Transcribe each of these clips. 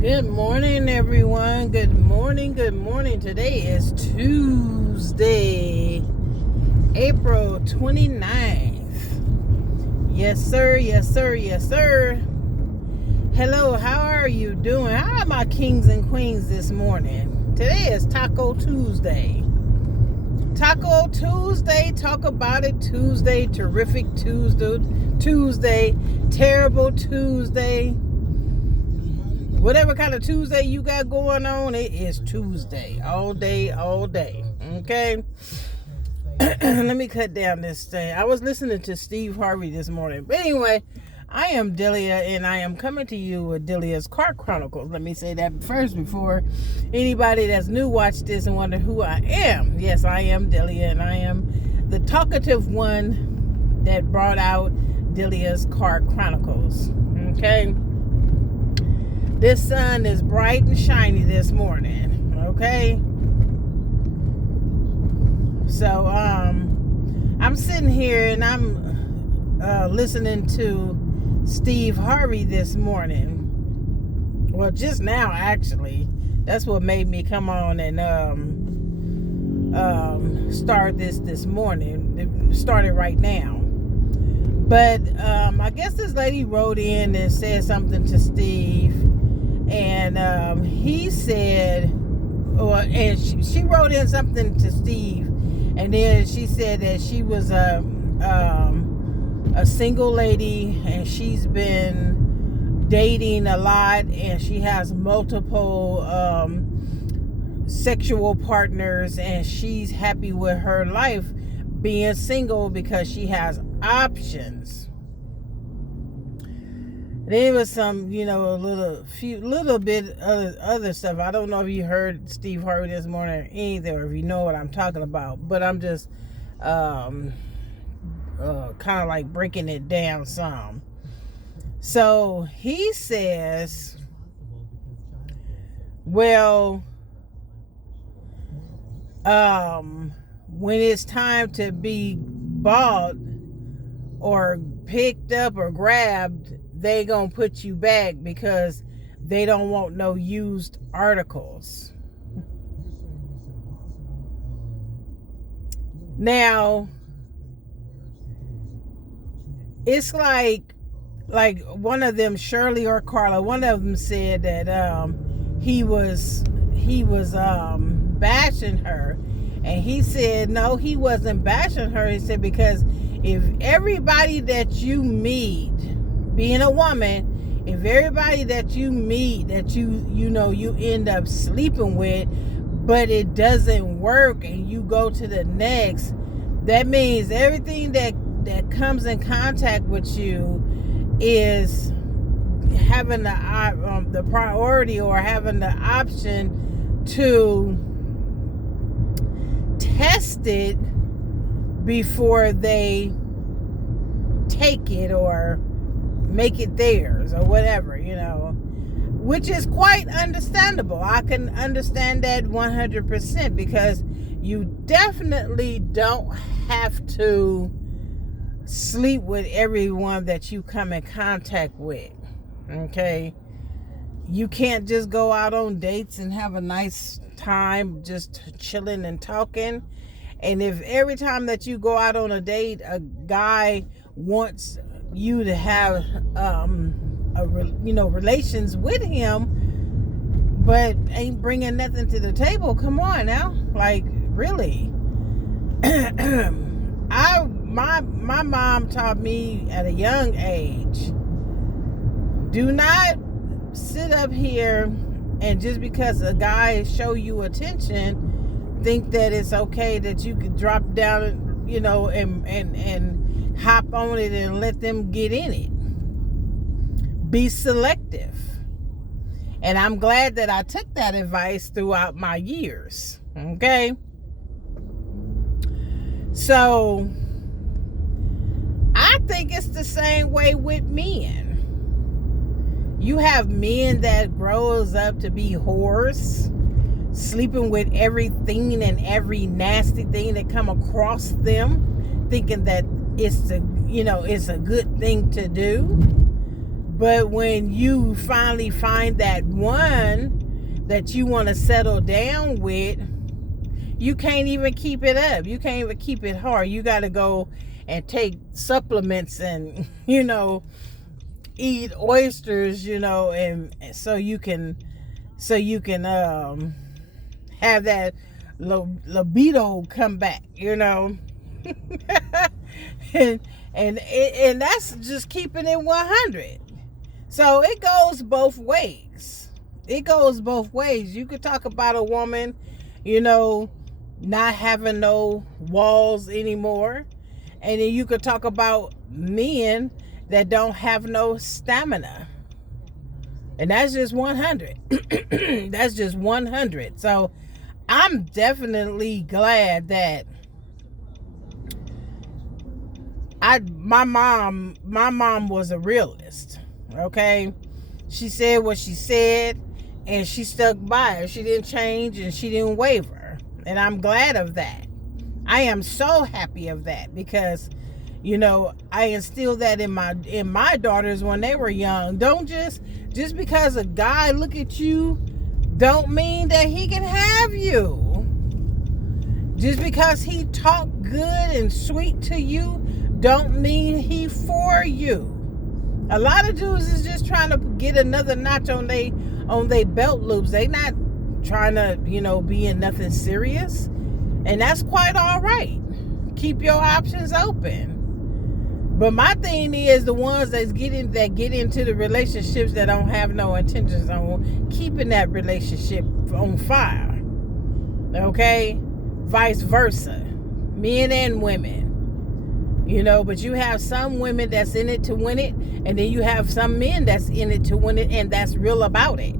Good morning, everyone. Good morning. Good morning. Today is Tuesday, April 29th. Yes, sir. Yes, sir. Yes, sir. Hello. How are you doing? How are my kings and queens this morning? Today is Taco Tuesday. Taco Tuesday. Talk about it Tuesday. Terrific Tuesday. Terrible Tuesday. Whatever kind of Tuesday you got going on, it is Tuesday. All day, all day. Okay? Let me cut down this thing. I was listening to Steve Harvey this morning. But anyway, I am Delia, and I am coming to you with Delia's Car Chronicles. Let me say that first before anybody that's new watch this and wonder who I am. Yes, I am Delia, and I am the talkative one that brought out Delia's Car Chronicles. Okay? This sun is bright and shiny this morning, okay? So, I'm sitting here and I'm listening to Steve Harvey this morning. Well, just now, actually. That's what made me come on and start this morning. It started right now. But I guess this lady wrote in and said something to Steve. And he said, and she wrote in something to Steve, and then she said that she was a single lady, and she's been dating a lot, and she has multiple sexual partners, and she's happy with her life being single because she has options. There was some, a little bit of other stuff. I don't know if you heard Steve Harvey this morning or anything, or if you know what I'm talking about. But I'm just kind of like breaking it down some. So he says, well, when it's time to be bought or picked up or grabbed, they gonna put you back because they don't want no used articles. Now, it's like one of them, Shirley or Carla, one of them said that he was bashing her, and he said no, he wasn't bashing her. He said because if everybody that you meet, being a woman, if everybody that you meet that you end up sleeping with, but it doesn't work and you go to the next, that means everything that comes in contact with you is having the priority or having the option to test it before they take it or make it theirs or whatever, which is quite understandable. I can understand that 100% because you definitely don't have to sleep with everyone that you come in contact with, okay? You can't just go out on dates and have a nice time just chilling and talking. And if every time that you go out on a date, a guy wants you to have relations with him, but ain't bringing nothing to the table, come on now, like, really. My mom taught me at a young age, do not sit up here and just because a guy show you attention, think that it's okay that you could drop down, and hop on it and let them get in it. Be selective. And I'm glad that I took that advice throughout my years. Okay? So, I think it's the same way with men. You have men that grows up to be whores, sleeping with everything and every nasty thing that come across them, thinking that it's a good thing to do. But when you finally find that one that you want to settle down with, you can't even keep it up. You can't even keep it hard. You got to go and take supplements and, eat oysters, and so you can have that libido come back, and that's just keeping it 100. So it goes both ways. You could talk about a woman, not having no walls anymore, and then you could talk about men that don't have no stamina. And that's just 100. That's just 100. So I'm definitely glad that my mom was a realist. Okay? She said what she said, and she stuck by it. She didn't change, and she didn't waver. And I'm glad of that. I am so happy of that, because I instilled that in my daughters when they were young. Don't just because a guy look at you don't mean that he can have you. Just because he talk good and sweet to you don't mean he for you. A lot of dudes is just trying to get another notch on they belt loops. They not trying to, be in nothing serious. And that's quite all right. Keep your options open. But my thing is the ones that get into the relationships that don't have no intentions on keeping that relationship on fire. Okay? Vice versa. Men and women. But you have some women that's in it to win it, and then you have some men that's in it to win it, and that's real about it.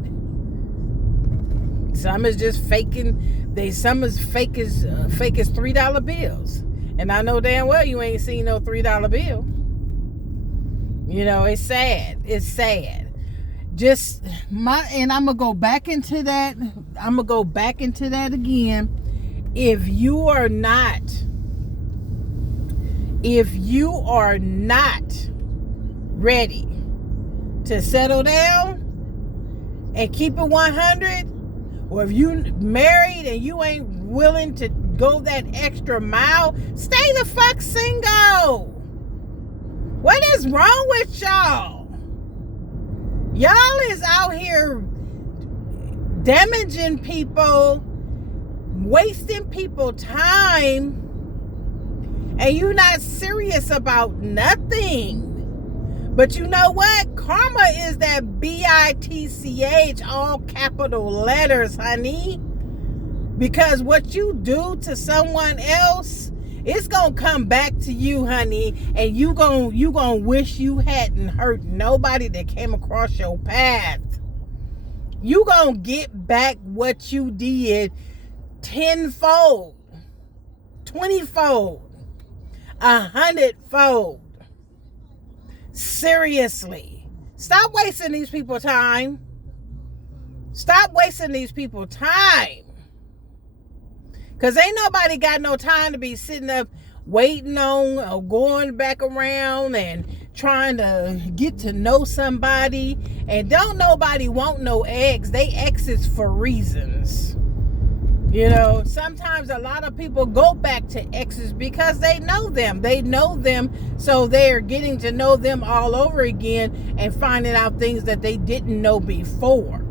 Some is just faking. Some is fake as $3 bills. And I know damn well you ain't seen no $3 bill. It's sad. It's sad. And I'm gonna go back into that. Again. If you are not ready to settle down and keep it 100, or if you married and you ain't willing to go that extra mile, stay the fuck single. What is wrong with y'all? Y'all is out here damaging people, wasting people time, and you not serious about nothing. But you know what? Karma is that BITCH, all capital letters, honey. Because what you do to someone else, it's gonna come back to you, honey, and you gonna wish you hadn't hurt nobody that came across your path. You gonna get back what you did 10-fold, 20-fold, 100-fold. Seriously. Stop wasting these people time. Because ain't nobody got no time to be sitting up waiting on or going back around and trying to get to know somebody. And don't nobody want no ex. They exes for reasons. Sometimes a lot of people go back to exes because they know them. So they're getting to know them all over again and finding out things that they didn't know before.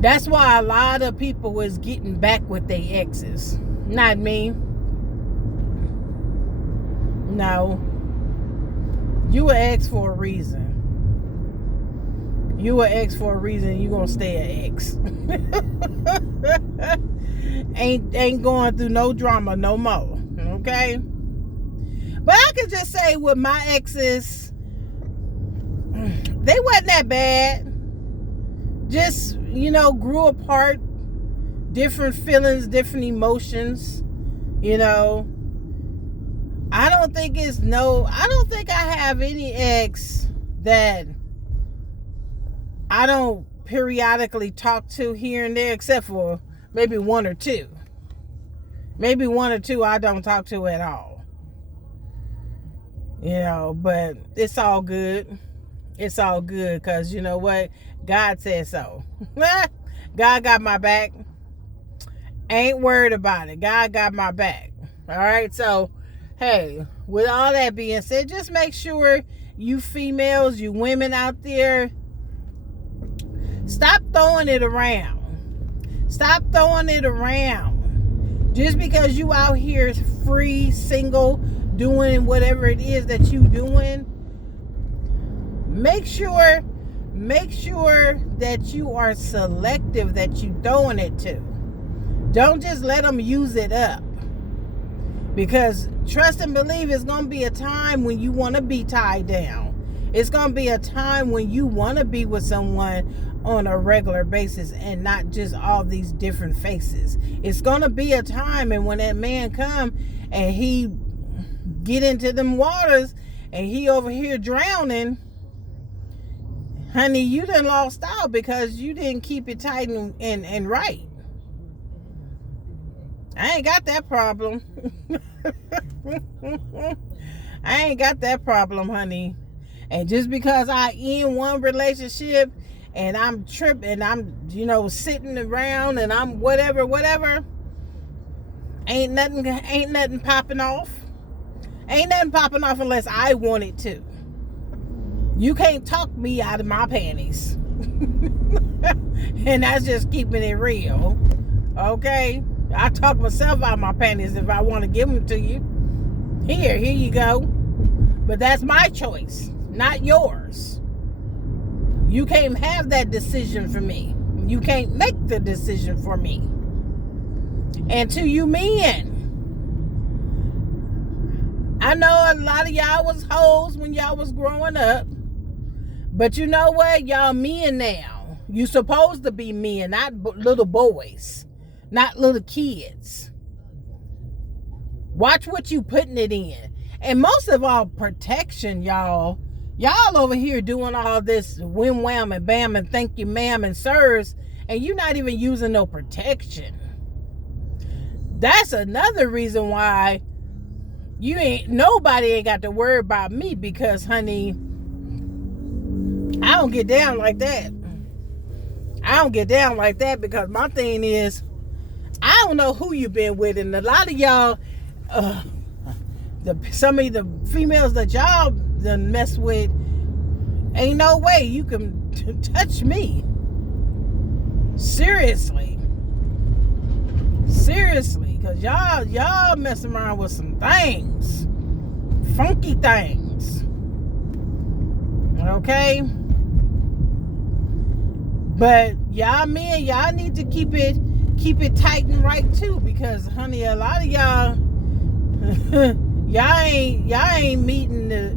That's why a lot of people was getting back with their exes. Not me. No. You an ex for a reason. You gonna stay an ex. ain't going through no drama no more. Okay? But I can just say with my exes, they wasn't that bad. Just, grew apart, different feelings, different emotions, I don't think I have any ex that I don't periodically talk to here and there, except for maybe one or two. Maybe one or two I don't talk to at all. But it's all good. It's all good, because you know what? God said so. God got my back. Ain't worried about it. God got my back. All right. So, hey, with all that being said, just make sure you females, you women out there, stop throwing it around. Stop throwing it around. Just because you out here free, single, doing whatever it is that you doing, make sure that you are selective that you throwing it to. Don't just let them use it up. Because trust and believe, it's going to be a time when you want to be tied down. It's going to be a time when you want to be with someone on a regular basis and not just all these different faces. It's going to be a time, and when that man come and he get into them waters and he over here drowning, honey, you done lost out because you didn't keep it tight and right. I ain't got that problem. I ain't got that problem, honey. And just because I in one relationship and I'm tripping, I'm, sitting around and I'm whatever, ain't nothing popping off. Ain't nothing popping off unless I want it to. You can't talk me out of my panties. And that's just keeping it real. Okay? I talk myself out of my panties if I want to give them to you. Here you go. But that's my choice, not yours. You can't have that decision for me. You can't make the decision for me. And to you men, I know a lot of y'all was hoes when y'all was growing up. But you know what? Y'all men now. You supposed to be men, not little boys. Not little kids. Watch what you putting it in. And most of all, protection, y'all. Y'all over here doing all this wham wham and bam and thank you ma'am and sirs, and you're not even using no protection. That's another reason why nobody ain't got to worry about me, because honey, I don't get down like that. I don't get down like that, because my thing is, I don't know who you've been with, and a lot of y'all, some of the females that y'all done mess with, ain't no way you can touch me. Seriously, because y'all mess around with some things, funky things. Okay, but y'all men, y'all need to keep it tight and right too, because honey, a lot of y'all y'all ain't meeting the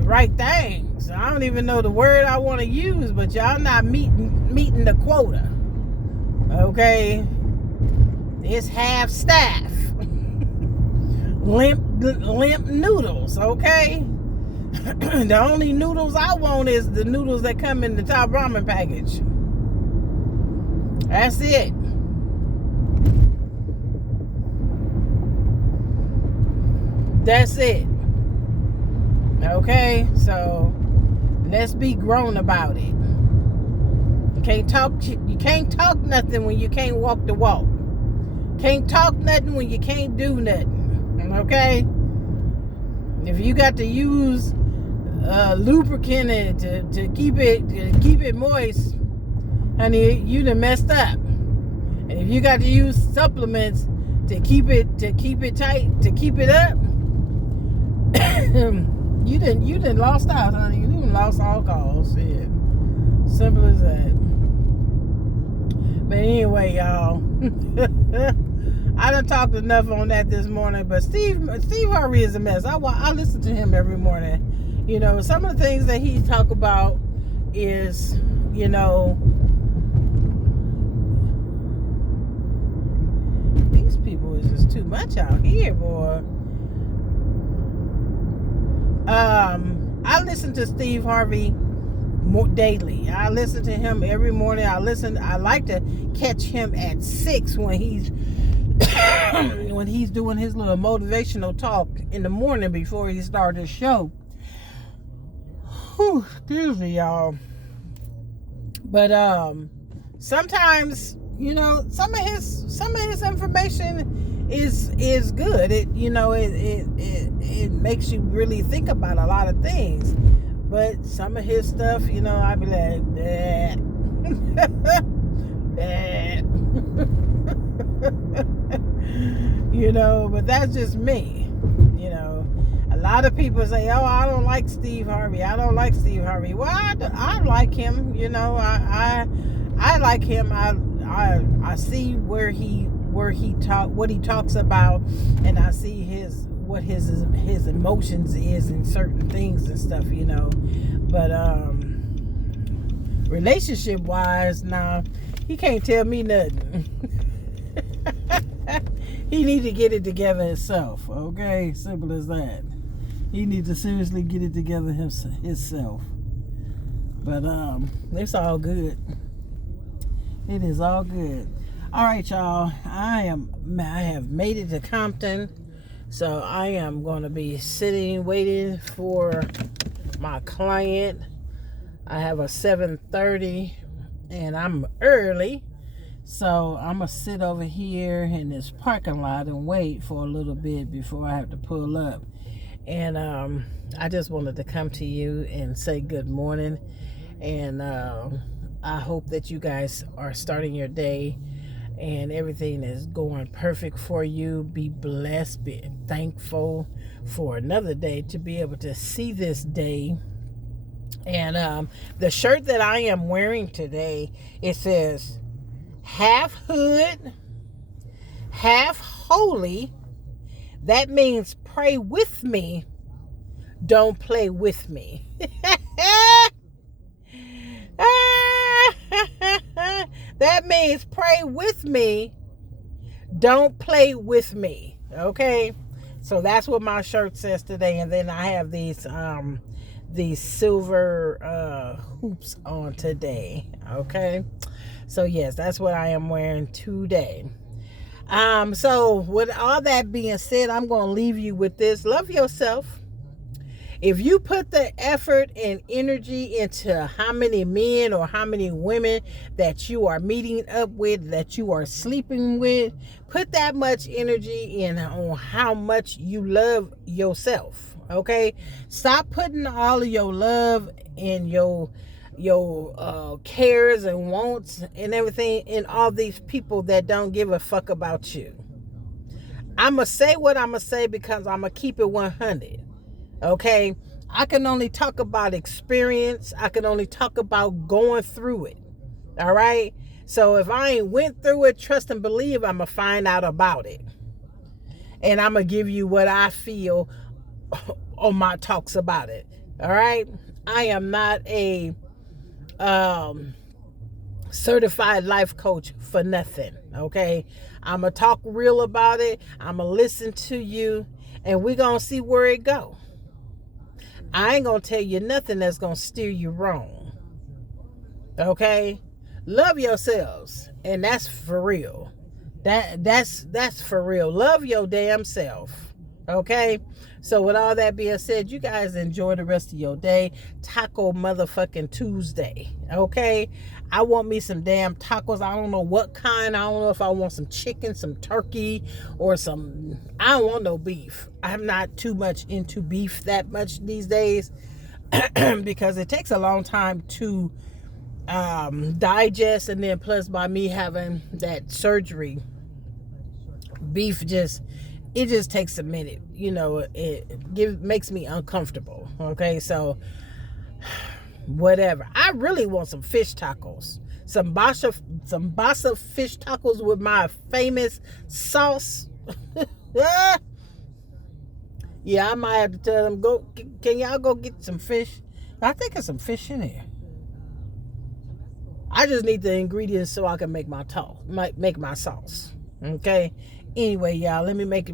right things. I don't even know the word I want to use, but y'all not meeting the quota. Okay, it's half staff. limp noodles, okay? The only noodles I want is the noodles that come in the top ramen package. That's it. That's it. Okay, so let's be grown about it. You can't talk nothing when you can't walk the walk. Can't talk nothing when you can't do nothing. Okay? If you got to use lubricant to keep it moist, honey, you done messed up. And if you got to use supplements to keep it tight, to keep it up, you done lost out, honey. You done lost all calls. Yeah. Simple as that. But anyway, y'all, I done talked enough on that this morning. But Steve Harvey is a mess. I listen to him every morning. You know, some of the things that he talk about is, you know, these people is just too much out here, boy. I listen to Steve Harvey daily. I listen to him every morning. I like to catch him at 6 when he's when he's doing his little motivational talk in the morning before he starts his show. Whew, excuse me, y'all. But sometimes, you know, some of his information is good. It makes you really think about a lot of things. But some of his stuff, you know, I'd be like, that. That. You know, but that's just me. You know, a lot of people say, oh, I don't like Steve Harvey. I don't like Steve Harvey. Well, I like him. You know, I like him. I see what he talks about, and I see what his emotions is in certain things and stuff, you know. But relationship wise, nah, he can't tell me nothing. He need to get it together himself, okay? Simple as that. He needs to seriously get it together himself. But it's all good. It is all good. All right, y'all. I have made it to Compton, so I am going to be sitting waiting for my client. I have a 7:30, and I'm early, so I'm gonna sit over here in this parking lot and wait for a little bit before I have to pull up. And I just wanted to come to you and say good morning, and I hope that you guys are starting your day and everything is going perfect for you. Be blessed, be thankful for another day, to be able to see this day. And the shirt that I am wearing today, it says half hood, half holy. That means pray with me, don't play with me. That means pray with me, don't play with me. Okay, so that's what my shirt says today. And then I have these silver hoops on today. Okay, so yes, that's what I am wearing today. So with all that being said, I'm going to leave you with this. Love yourself. If you put the effort and energy into how many men or how many women that you are meeting up with, that you are sleeping with, put that much energy in on how much you love yourself. Okay? Stop putting all of your love and your cares and wants and everything in all these people that don't give a fuck about you. I'm going to say what I'm going to say because I'm going to keep it 100. Okay, I can only talk about experience. I can only talk about going through it. All right. So if I ain't went through it, trust and believe I'm going to find out about it. And I'm going to give you what I feel on my talks about it. All right. I am not a certified life coach for nothing. Okay. I'm going to talk real about it. I'm going to listen to you, and we're going to see where it goes. I ain't gonna tell you nothing that's gonna steer you wrong. Okay? Love yourselves. And that's for real. That's for real. Love your damn self. Okay? So with all that being said, you guys enjoy the rest of your day. Taco motherfucking Tuesday. Okay? I want me some damn tacos. I don't know what kind. I don't know if I want some chicken, some turkey, or some... I don't want no beef. I'm not too much into beef that much these days because it takes a long time to digest, and then plus by me having that surgery, beef just takes a minute. You know, it makes me uncomfortable. Okay, so... whatever. I really want some fish tacos. Some basa fish tacos with my famous sauce. Yeah, I might have to tell them, can y'all go get some fish? I think there's some fish in there. I just need the ingredients so I can make my sauce. Okay? Anyway, y'all, let me make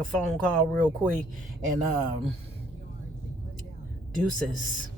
a phone call real quick, and deuces.